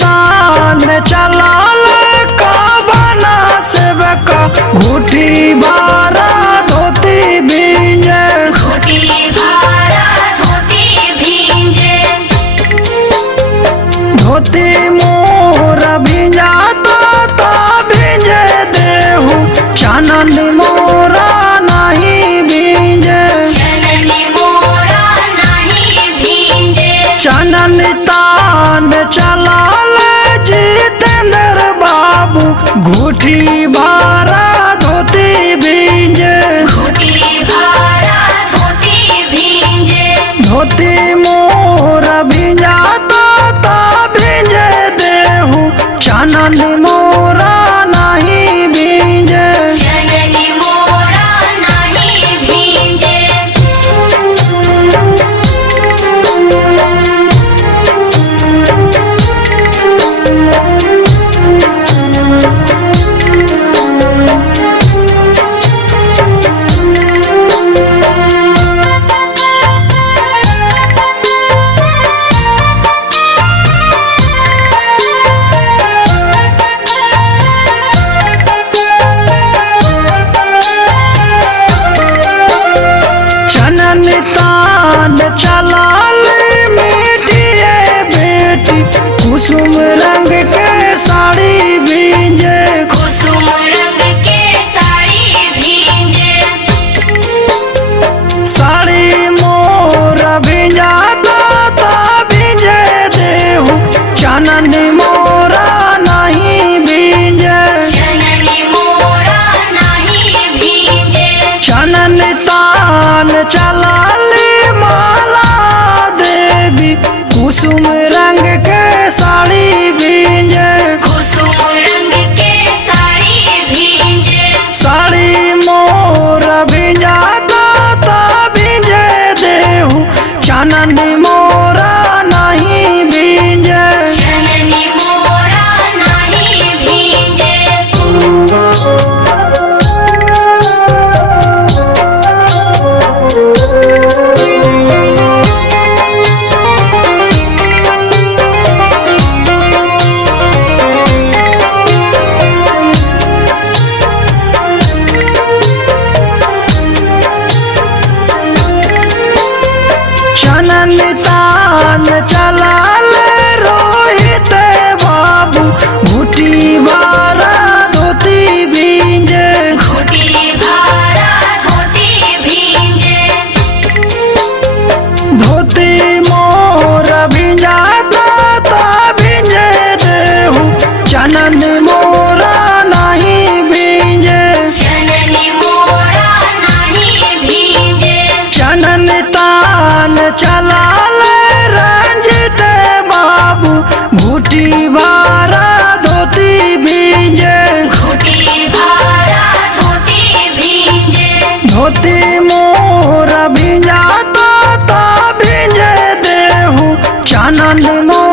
तान चलाल काबना सेवका घूटी बारा धोती भींजे घूटी बारा धोती भींजे धोती मोर भींजाता ता भींजे देहू चानन मोरा नहीं भींजे चननी मोरा नहीं भींजे चानन तान चलाल जितेंद्र बाबू घूटी बारा धोती भींजे घूटी बारा धोती भींजे धोती मोर भींजाता ता भींजे देहू चानन मोरा नहीं भींजे चननी मोरा नहीं भींजे चनन तान चलाल मीठिए बेटी कुसुम रंग के साड़ी भींजे कुसुम रंग के साड़ी भींजे साड़ी मोर भींजाता ता भींजे देहू चानन मोरा नहीं भींजे चननी मोरा नहीं भींजे चानन तान चलाल माला देवी कुसुम रंग के साड़ी भींजे कुसुम रंग के साड़ी भींजे साड़ी मोर भींजाता ता भींजे देहू चानन मोरा नहीं भींजे चननी मोरा नहीं भींजे चनन तान चलाल रोहित बाबू घूटी बारा धोती भींजे घूटी बारा धोती भींजे धोती मोर भींजाता ता भींजे देहू चानन मोरा नहीं भींजे चननी मोरा नहीं भींजे चनन तान चलाल रंजित बाबू घूटी बारा धोती भींजे घूटी बारा धोती भींजे धोती मोर भींजाता ता भींजे देहू चानन मोरा